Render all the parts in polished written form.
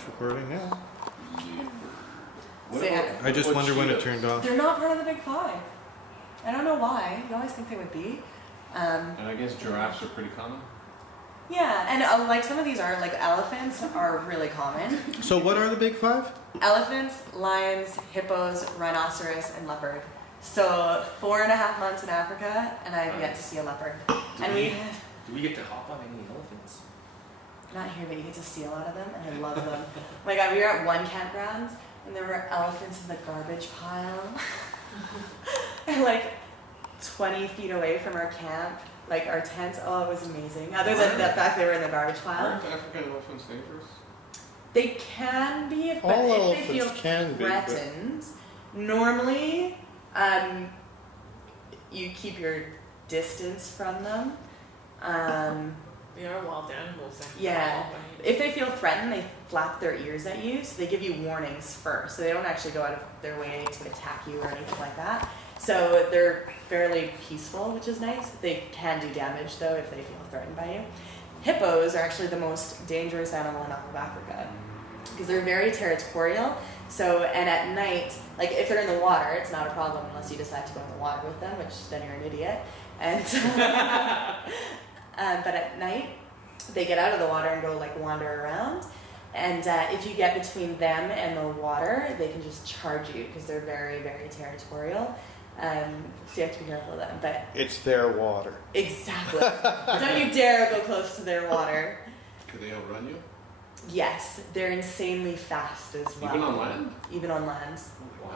It's recording now. So yeah, I just wonder when it turned off. they're not part of the big five. I don't know why. You always think they would be. And I guess giraffes are pretty common. Yeah, and like some of these are, like elephants are really common. So what are the big five? Elephants, lions, hippos, rhinoceros, and leopard. So 4.5 months in Africa, and I've yet to see a leopard. Do we get to hop on any elephants? Not here, but you get to see a lot of them, and I love them. Oh my god, we were at one campground, and there were elephants in the garbage pile. And like 20 feet away from our camp, like our tents, oh, it was amazing. Other than the fact they were in the garbage pile. Aren't African elephants dangerous? They can be, but All if they feel elephants can be, but- threatened, normally you keep your distance from them. They are wild animals. Yeah. If they feel threatened, they flap their ears at you, so they give you warnings first. So they don't actually go out of their way to attack you or anything like that. So they're fairly peaceful, which is nice. They can do damage though if they feel threatened by you. Hippos are actually the most dangerous animal in all of Africa because they're very territorial. So, and at night, like if they're in the water, it's not a problem unless you decide to go in the water with them, which then you're an idiot. And but at night, they get out of the water and go like wander around. And if you get between them and the water, they can just charge you because they're very, very territorial. So you have to be careful of them. But It's their water. exactly. Don't you dare go close to their water. Could they outrun you? Yes, they're insanely fast as well. Even on land? Even on land. Wow.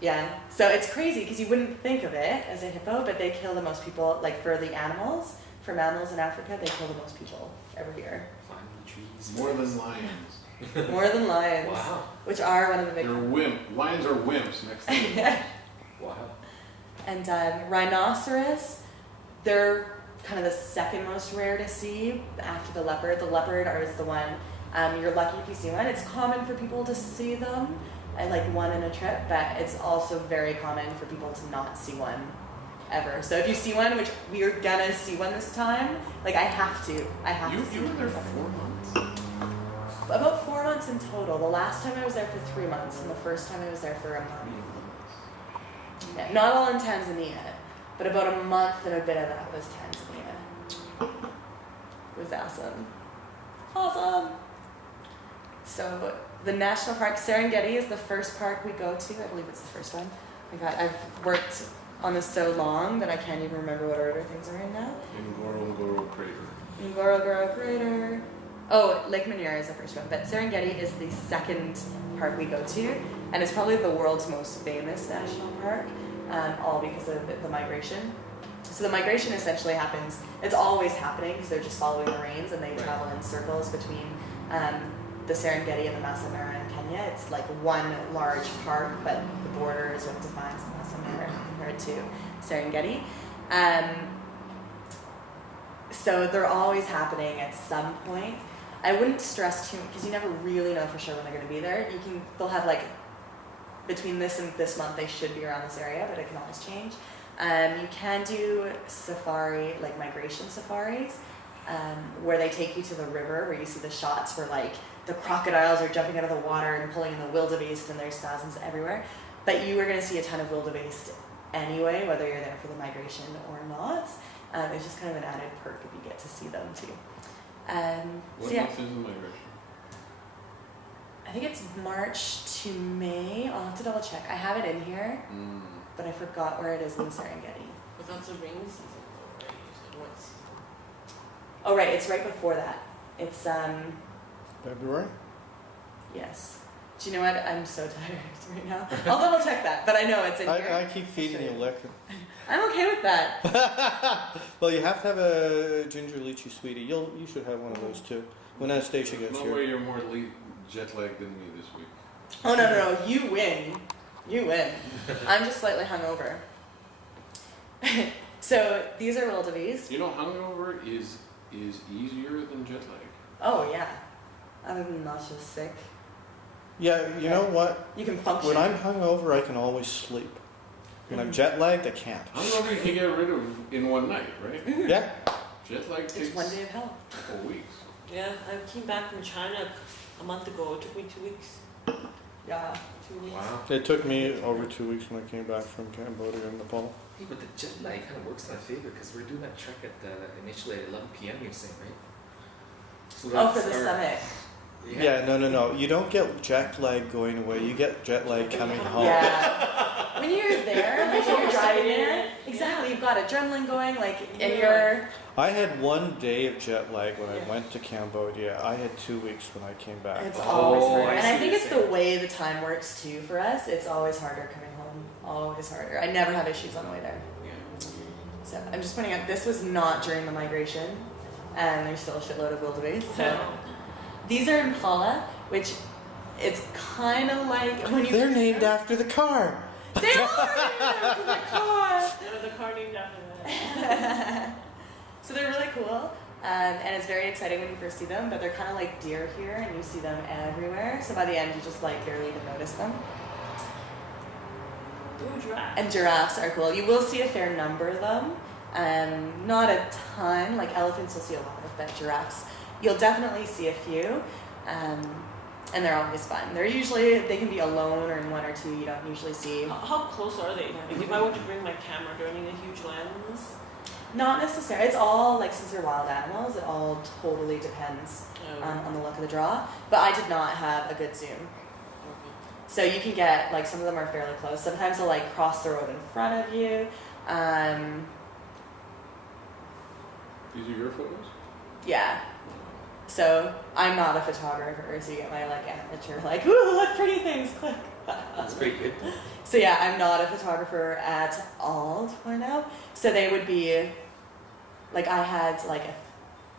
Yeah. So it's crazy because you wouldn't think of it as a hippo, but they kill the most people, like for the animals, for mammals in Africa, they kill the most people every year. Climbing the trees. More than lions. More than lions. Wow. Which are one of the big... Lions are wimps next to them. Yeah. Wow. And rhinoceros, they're kind of the second most rare to see after the leopard. The leopard is the one, you're lucky if you see one. It's common for people to see them, like one in a trip, but it's also very common for people to not see one ever. So if you see one, which we're gonna see one this time, like I have to see You were there one. for 4 months? About 4 months in total. The last time I was there for 3 months, and the first time I was there for a month. Yeah, not all in Tanzania, but about a month and a bit of that was Tanzania. It was awesome. Awesome! So, the national park, Serengeti is the first park we go to. I believe it's the first one. Oh my god, I've worked on this so long that I can't even remember what order things are in now. Ngorongoro Crater. Ngorongoro Crater. Oh, Lake Manyara is the first one, but Serengeti is the second park we go to, and it's probably the world's most famous national park, all because of the migration. So the migration essentially happens, it's always happening because they're just following the rains and they travel in circles between the Serengeti and the Masai Mara in Kenya. It's like one large park, but the border is what defines the Masai Mara compared to Serengeti. So they're always happening at some point. I wouldn't stress too much because you never really know for sure when they're going to be there. They'll have like between this and this month they should be around this area, but it can always change. You can do safari, like migration safaris, where they take you to the river where you see the shots where like the crocodiles are jumping out of the water and pulling in the wildebeest and there's thousands everywhere. But you are going to see a ton of wildebeest anyway, whether you're there for the migration or not. It's just kind of an added perk if you get to see them too. What So yeah, month is the migration? I think it's March to May. I'll have to double check. I have it in here, but I forgot where it is in the Serengeti. But that's a rainy season though, right? You said what season? Oh right, it's right before that. It's February? yes. Do you know what? I'm so tired right now. I'll double check that, but I know it's in here. I keep feeding you liquor. I'm okay with that. Well, you have to have a ginger lychee sweetie. You should have one of those too. When Anastasia gets No here. way you're more jet lagged than me this week. Oh no, you win. You win. I'm just slightly hungover. So these are wildebeest. You know, hungover is easier than jet lag. Oh yeah. I'm not just sick. Yeah, you know what? You can function. When I'm hungover, I can always sleep. When I'm jet lagged, I can't. Hungover you can get rid of in one night, right? Yeah. Jet lag It's takes one day of hell. a couple weeks. Yeah, I came back from China a month ago. It took me 2 weeks. Yeah. 2 weeks. Wow. It took me over 2 weeks when I came back from Cambodia and Nepal. Hey, but the jet lag kind of works in our favor because we're doing that trek at initially at 11 p.m. You're saying, right? So Oh, for that's the our- summit. Yeah, no. You don't get jet lag going away. You get jet lag coming home. Yeah. When you're there, like when you're driving in, exactly, you've got adrenaline going, like, and you're. I had 1 day of jet lag when I went to Cambodia. I had 2 weeks when I came back. It's Oh, always I harder. And see I think what it's you're the way the time works too for us. It's always harder coming home. Always harder. I never have issues on the way there. So I'm just pointing out this was not during the migration, and there's still a shitload of wildebeest. So these are impala, which it's kind of like when you. They're named after the car. They are named after the car. There was a car named after that. So they're really cool, and it's very exciting when you first see them. But they're kind of like deer here, and you see them everywhere. So by the end, you just like barely even notice them. Ooh, giraffe. And giraffes are cool. You will see a fair number of them. Not a ton. Like elephants, you'll see a lot of, but giraffes, you'll definitely see a few. And they're always fun. They can be alone or in one or two. You don't usually see. How close are they? Like, if I were to bring my camera, do I need a huge lens? Not necessarily. It's all like, since they're wild animals, it all totally depends on the luck of the draw. But I did not have a good zoom. So you can get, like, some of them are fairly close. Sometimes they'll like cross the road in front of you. These are your photos? Yeah. So I'm not a photographer, so you get my like amateur, like, ooh, look, pretty things, click. That's pretty good. So yeah, I'm not a photographer at all, to point out. So they would be, like, I had like a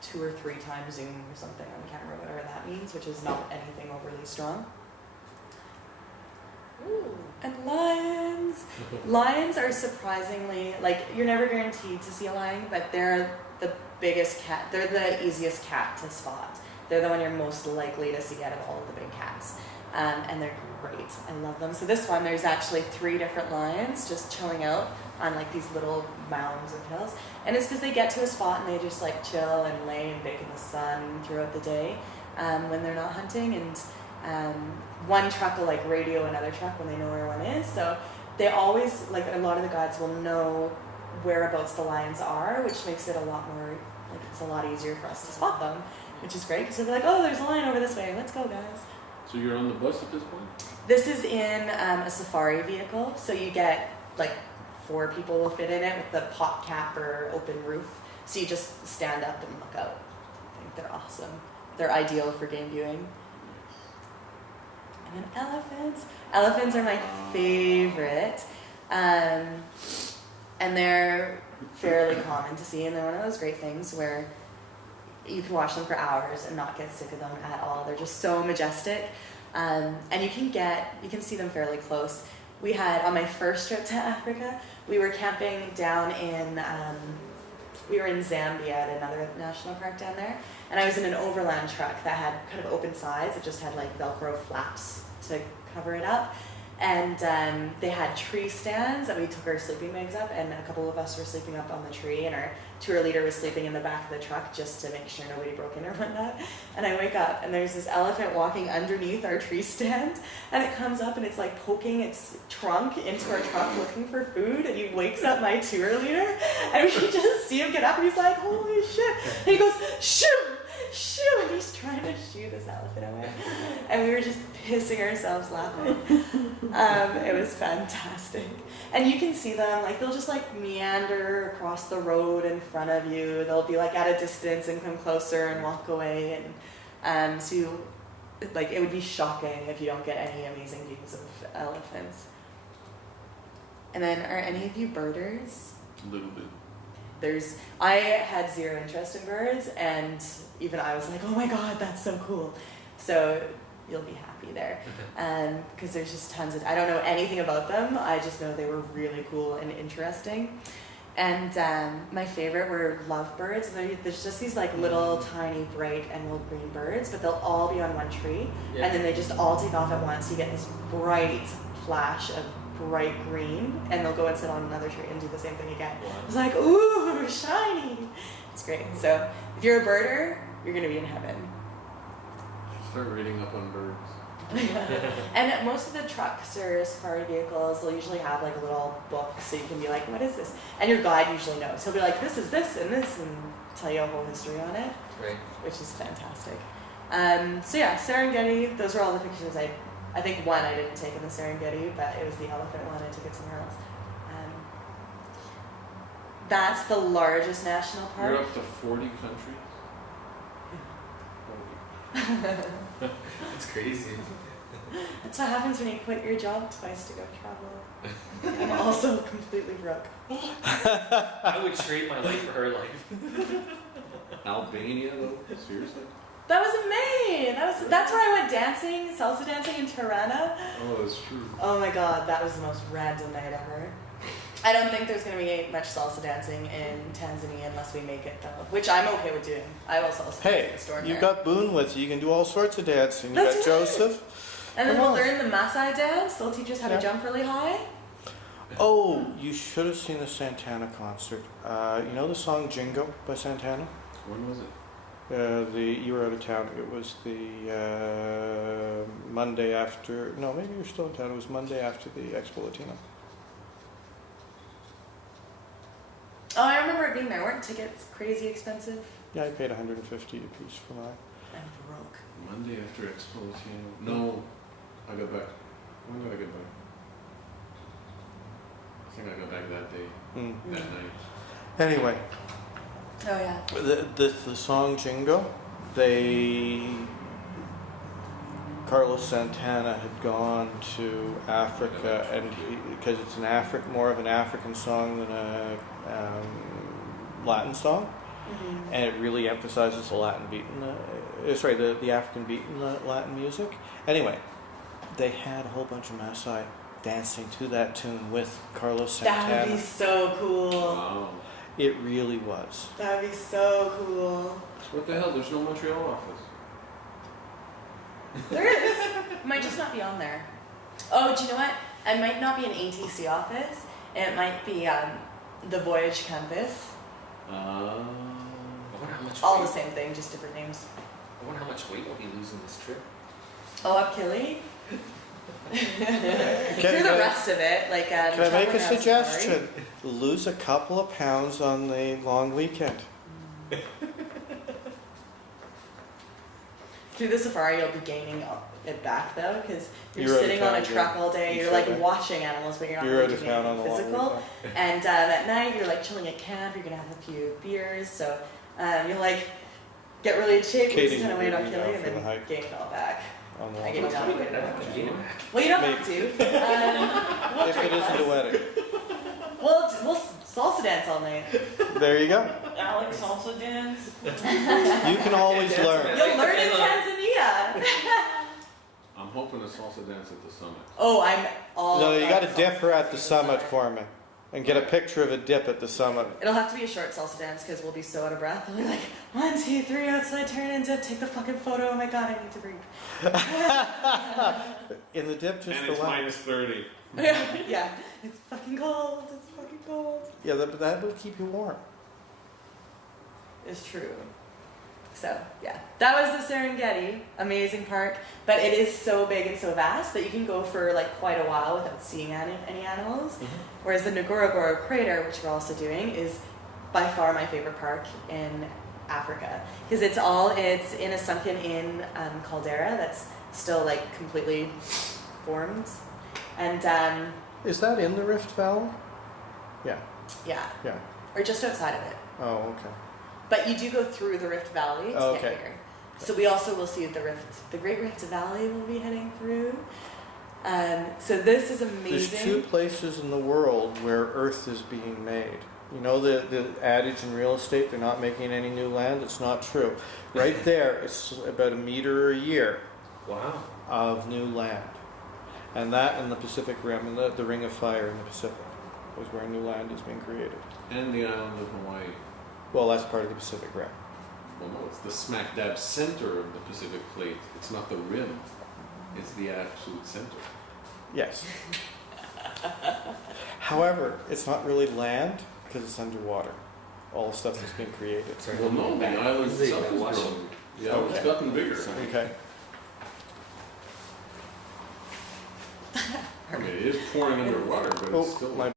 2 or 3 times zoom or something on the camera, whatever that means, which is not anything overly strong. Ooh. And lions. Lions are surprisingly, like, you're never guaranteed to see a lion, but they're the biggest cat. They're the easiest cat to spot. They're the one you're most likely to see out of all of the big cats. And they're great. I love them. So this one, there's actually 3 different lions just chilling out on like these little mounds of hills. And it's because they get to a spot and they just like chill and lay and bake in the sun throughout the day when they're not hunting. And one truck will like radio another truck when they know where one is. So they always, like, a lot of the guides will know whereabouts the lions are, which makes it a lot more, like, it's a lot easier for us to spot them, which is great because they'll be like, oh, there's a lion over this way, let's go, guys. So you're on the bus at this point? This is in a safari vehicle, so you get like 4 people will fit in it with the pop cap or open roof, so you just stand up and look out. I think they're awesome. They're ideal for game viewing. And then elephants. Elephants are my favorite. And they're fairly common to see, and they're one of those great things where you can watch them for hours and not get sick of them at all. They're just so majestic. And you can see them fairly close. We had, on my first trip to Africa, we were camping down in, we were in Zambia at another national park down there, and I was in an overland truck that had kind of open sides. It just had like Velcro flaps to cover it up. And they had tree stands that we took our sleeping bags up, and a couple of us were sleeping up on the tree, and our tour leader was sleeping in the back of the truck just to make sure nobody broke in or whatnot. And I wake up, and there's this elephant walking underneath our tree stand, and it comes up, and it's like poking its trunk into our truck looking for food, and he wakes up my tour leader, and we just see him get up, and he's like, holy shit. And he goes, shoo! Shoo! And he's trying to shoo this elephant away. And we were just pissing ourselves laughing. It was fantastic. And you can see them, like, they'll just like meander across the road in front of you. They'll be like at a distance and come closer and walk away. And so like, it would be shocking if you don't get any amazing views of elephants. And then, are any of you birders? A little bit. I had 0 interest in birds, and even I was like, oh my god, that's so cool. So you'll be happy there. Because there's just tons of, I don't know anything about them, I just know they were really cool and interesting. And my favorite were lovebirds. There's just these like little tiny bright emerald green birds, but they'll all be on one tree, and then they just all take off at once. You get this bright flash of bright green, and they'll go and sit on another tree and do the same thing again. It's like, ooh, shiny. It's great. So if you're a birder, you're gonna be in heaven. Start reading up on birds. And most of the trucks or safari vehicles, they'll usually have like a little book so you can be like, what is this? And your guide usually knows. He'll be like, this is this and this, and tell you a whole history on it, Right. which is fantastic. So yeah, Serengeti, those are all the pictures I think one I didn't take in the Serengeti, but it was the elephant one, I took it somewhere else. That's the largest national park. You're up to 40 countries? It's crazy. That's what happens when you quit your job twice to go travel. I'm also completely broke. I would trade my life for her life. Albania, though? Seriously? That was amazing. That's where I went dancing, salsa dancing in Tirana. Oh, that's true. Oh my god, that was the most random night ever. I don't think there's gonna be much salsa dancing in Tanzania unless we make it though, which I'm okay with doing. I will salsa dance Hey, in the store you there. got Boun with you. You can do all sorts of dancing. You That's got right. Joseph. And then Come we'll on. learn the Maasai dance. They'll teach us how Yeah. to jump really high. Oh, you should have seen the Santana concert. You know the song Jingo by Santana? When was it? You were out of town. It was the Monday after. No, maybe you're still in town. It was Monday after the Expo Latino. Oh, I remember it being there. Weren't tickets crazy expensive? Yeah, I paid 150 a piece for mine. I'm broke. Monday after Expo Latino. No, I got back. When did I get back? I think I got back that day, Mm. that night. Anyway, Oh yeah. the song Jingo, Carlos Santana had gone to Africa, and because it's more of an African song than a Latin song, Mm-hmm. and it really emphasizes the Latin beat in the African beat in the Latin music. Anyway, they had a whole bunch of Maasai dancing to that tune with Carlos That would Santana. be so cool. Wow. It really was. That would be so cool. What the hell? There's no Montreal office. There is. It might just not be on there. Oh, do you know what? It might not be an ATC office. It might be the Voyage campus. I wonder how much All the weight, same thing, just different names. I wonder how much weight will he lose in this trip. Oh, up Killy. Through Can the rest of it, like I make a traveling around suggestion? Lose a couple of pounds on the long weekend. safari. Through the safari, you'll be gaining it back though, because you're You're out of sitting on a town, truck yeah. all day. You You're said like that. watching animals, but you're not You're really out of doing town on anything the long physical. weekend. And at night, you're like chilling at camp. You're gonna have a few beers, so you'll like get really in shape, lose Katie a ton of will weight on bring you Killy, down and for the then hike. gain it all back. On the I long get weekend. down with I don't have to it. gain it back. Well, you don't Maybe. have to. We'll If it drink isn't a less. wedding. We'll salsa dance all night. There you go. Alex also dance. You can always Yeah, learn. You'll learn in Look. Tanzania. I'm hoping to salsa dance at the summit. Oh, I'm all. No, you about got to dip her at the salsa summit dancing. for me. And get a picture of a dip at the summit. It'll have to be a short salsa dance because we'll be so out of breath. We'll be like, 1, 2, 3, outside, turn and dip, take the fucking photo. Oh my god, I need to breathe. In the dip, just And the it's one. minus 30. Yeah, it's fucking cold. It's fucking cold. Yeah, that will keep you warm. It's true. So, yeah. That was the Serengeti. Amazing park. But it is so big and so vast that you can go for like quite a while without seeing any animals. Whereas the Ngorongoro crater, which we're also doing, is by far my favorite park in Africa. Because it's in a sunken-in caldera that's still like completely formed. And Is that in the Rift Valley? Yeah, yeah, yeah. or just outside of it. Oh, okay. But you do go through the Rift Valley to Oh, get okay. here. So we also will see the Great Rift Valley we'll be heading through. So this is amazing. There's 2 places in the world where Earth is being made. You know the adage in real estate, they're not making any new land? It's not true. Right there, it's about a meter a year Wow. of new land. And that in the Pacific Rim, and the Ring of Fire in the Pacific, is where new land is being created. And the island of Hawaii. Well, that's part of the Pacific Rim. Well, no, it's the smack dab center of the Pacific Plate. It's not the rim. It's the absolute center. Yes. However, it's not really land because it's underwater. all the stuff that's being created. Sorry. Well, no, the island This is itself a is washing. growing. Yeah, it's Okay. gotten bigger. Okay. I mean, it is pouring underwater, but Oh, it's still. my